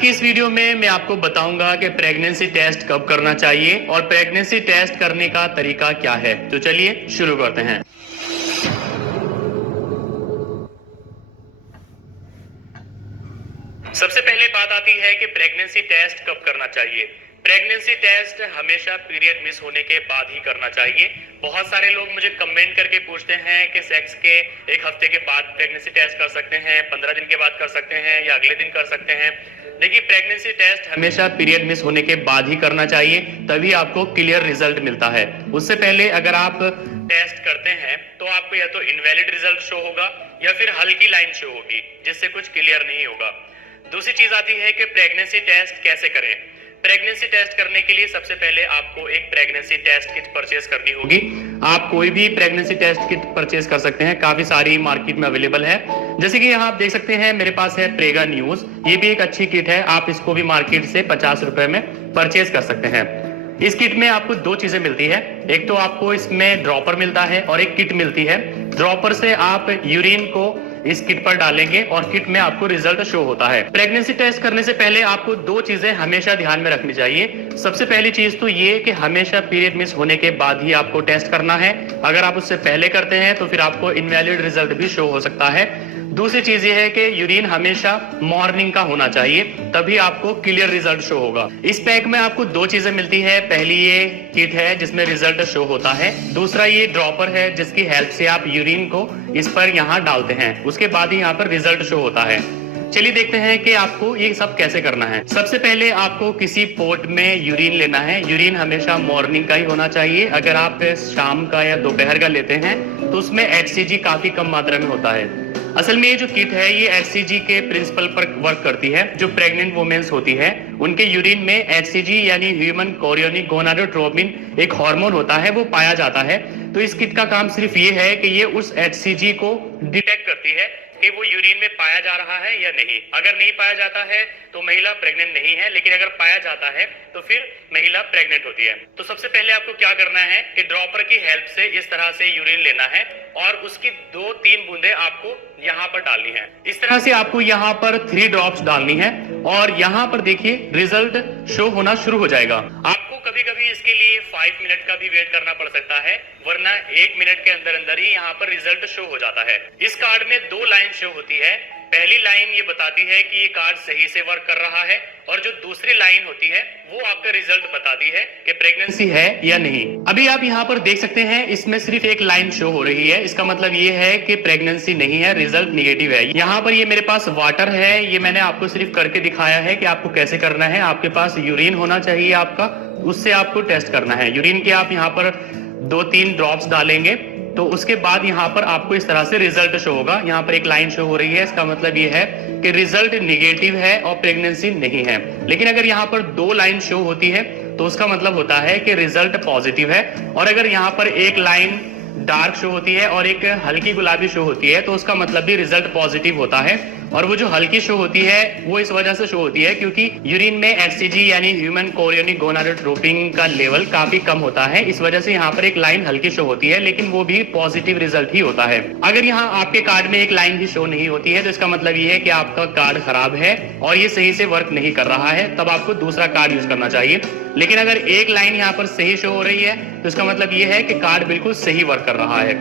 की इस वीडियो में मैं आपको बताऊंगा कि प्रेगनेंसी टेस्ट कब करना चाहिए और प्रेगनेंसी टेस्ट करने का तरीका क्या है। तो चलिए शुरू करते हैं। सबसे पहले बात आती है कि प्रेगनेंसी टेस्ट कब करना चाहिए। प्रेगनेंसी टेस्ट हमेशा पीरियड मिस होने के बाद ही करना चाहिए। बहुत सारे लोग मुझे कमेंट करके पूछते हैं कि सेक्स के एक हफ्ते के बाद प्रेगनेंसी टेस्ट कर सकते हैं, 15 दिन के बाद कर सकते हैं या अगले दिन कर सकते हैं। देखिए, प्रेगनेंसी टेस्ट हमेशा पीरियड मिस होने के बाद ही करना चाहिए, तभी आपको क्लियर रिजल्ट मिलता है। उससे पहले अगर आप टेस्ट करते हैं तो आपको या तो इनवैलिड रिजल्ट शो होगा या फिर हल्की लाइन शो होगी जिससे कुछ क्लियर नहीं होगा। दूसरी चीज आती है कि प्रेगनेंसी टेस्ट कैसे करें। प्रेगनेंसी टेस्ट करने के लिए सबसे पहले आपको एक प्रेगनेंसी टेस्ट किट परचेज करनी होगी। आप कोई भी प्रेगनेंसी टेस्ट किट परचेज कर सकते हैं, काफी सारी मार्केट में अवेलेबल है। जैसे कि यहाँ आप देख सकते हैं मेरे पास है प्रेगा न्यूज, ये भी एक अच्छी किट है। आप इसको भी मार्केट से 50 रुपए में परचेज कर सकते हैं। इस किट में आपको दो चीजें मिलती है, एक तो आपको इसमें ड्रॉपर मिलता है और एक किट मिलती है। ड्रॉपर से आप यूरिन को इस किट पर डालेंगे और किट में आपको रिजल्ट शो होता है। प्रेगनेंसी टेस्ट करने से पहले आपको दो चीजें हमेशा ध्यान में रखनी चाहिए। सबसे पहली चीज तो ये कि हमेशा पीरियड मिस होने के बाद ही आपको टेस्ट करना है। अगर आप उससे पहले करते हैं तो फिर आपको इनवैलिड रिजल्ट भी शो हो सकता है। दूसरी चीज ये है कि यूरिन हमेशा मॉर्निंग का होना चाहिए, तभी आपको क्लियर रिजल्ट शो होगा। इस पैक में आपको दो चीजें मिलती है, पहली ये किट है जिसमें रिजल्ट शो होता है, दूसरा ये ड्रॉपर है जिसकी हेल्प से आप यूरिन को इस पर यहाँ डालते हैं, उसके बाद ही यहाँ पर रिजल्ट शो होता है। चलिए देखते हैं कि आपको ये सब कैसे करना है। सबसे पहले आपको किसी पोट में यूरिन लेना है। यूरिन हमेशा मॉर्निंग का ही होना चाहिए। अगर आप शाम का या दोपहर का लेते हैं तो उसमें HCG काफी कम मात्रा में होता है। असल में ये जो किट है ये HCG के प्रिंसिपल पर वर्क करती है। जो प्रेग्नेंट वुमेन्स होती है उनके यूरिन में HCG यानी ह्यूमन कोरियोनिक गोनाडोट्रोपिन एक हार्मोन होता है, वो पाया जाता है। तो इस किट का काम सिर्फ ये है कि ये उस HCG को डिटेक्ट करती है कि वो यूरिन में पाया जा रहा है या नहीं। अगर नहीं पाया जाता है तो महिला प्रेग्नेंट नहीं है, लेकिन अगर पाया जाता है तो फिर महिला प्रेग्नेंट होती है। तो सबसे पहले आपको क्या करना है कि ड्रॉपर की हेल्प से इस तरह से यूरिन लेना है और उसकी 2-3 बूंदे आपको यहाँ पर डालनी है। इस तरह से आपको यहाँ पर 3 ड्रॉप्स डालनी है और यहाँ पर देखिए रिजल्ट शो होना शुरू हो जाएगा। आपको कभी कभी इसके लिए 5 मिनट का भी वेट करना पड़ सकता है, वरना 1 मिनट के अंदर अंदर ही यहाँ पर रिजल्ट शो हो जाता है। इस कार्ड में 2 लाइन शो होती है। पहली लाइन ये बताती है कि ये कार्ड सही से वर्क कर रहा है और जो दूसरी लाइन होती है वो आपका रिजल्ट बताती है कि प्रेगनेंसी है या नहीं। अभी आप यहाँ पर देख सकते हैं इसमें सिर्फ एक लाइन शो हो रही है, इसका मतलब ये है कि प्रेगनेंसी नहीं है, रिजल्ट निगेटिव है। यहाँ पर ये मेरे पास वाटर है, ये मैंने आपको सिर्फ करके दिखाया है कि आपको कैसे करना है। आपके पास यूरिन होना चाहिए आपका, उससे आपको टेस्ट करना है। यूरिन के आप यहाँ पर 2-3 ड्रॉप्स डालेंगे तो उसके बाद यहाँ पर आपको इस तरह से रिजल्ट शो होगा। यहाँ पर एक लाइन शो हो रही है, इसका मतलब ये है कि रिजल्ट निगेटिव है और प्रेगनेंसी नहीं है। लेकिन अगर यहाँ पर 2 लाइन शो होती है तो उसका मतलब होता है कि रिजल्ट पॉजिटिव है। और अगर यहाँ पर एक लाइन डार्क शो होती है और एक हल्की गुलाबी शो होती है तो उसका मतलब भी रिजल्ट पॉजिटिव होता है। और वो जो हल्की शो होती है वो इस वजह से शो होती है क्योंकि यूरिन में HCG यानी ह्यूमन कोरियोनिक गोनाडोट्रोपिन का लेवल काफी कम होता है। इस वजह से यहाँ पर एक लाइन हल्की शो होती है, लेकिन वो भी पॉजिटिव रिजल्ट ही होता है। अगर यहाँ आपके कार्ड में एक लाइन भी शो नहीं होती है तो इसका मतलब ये है कि आपका कार्ड खराब है और ये सही से वर्क नहीं कर रहा है, तब आपको दूसरा कार्ड यूज करना चाहिए। लेकिन अगर एक लाइन यहाँ पर सही शो हो रही है तो इसका मतलब ये है कि कार्ड बिल्कुल सही वर्क कर रहा है।